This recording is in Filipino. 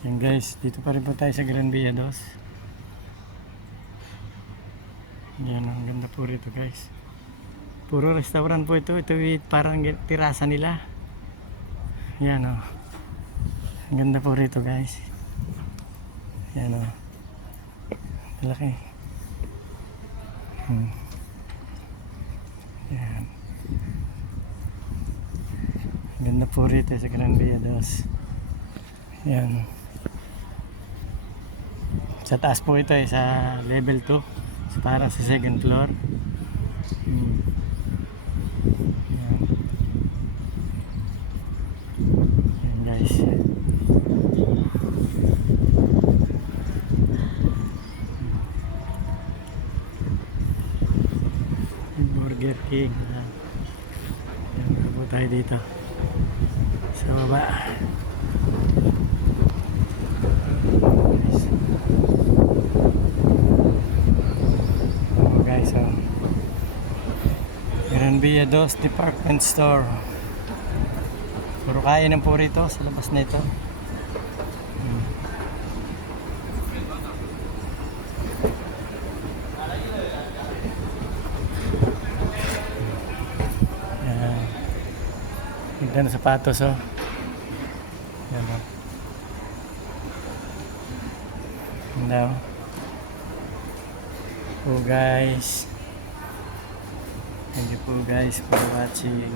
Yan guys, dito pa rin po tayo sa Gran Via 2. Yan, ang ganda po rito guys. Puro restaurant po ito. Ito parang tirasa nila. Yan o. Ang ganda po rito guys. Yan o. Malaki. Yan. Ang ganda po rito sa Gran Via 2. Yan. Sa taas po ito sa level 2. So, para sa second floor. Yan. Yan guys. Burger King. Yan po tayo dito. Sa baba. Guys, Gran Via 2 Department Store. Puro kainan po rito sa labas nito. Yan. Ganda na sapatos oh. Yan oh. Ganda oh. Oh guys. Thank you po guys for watching.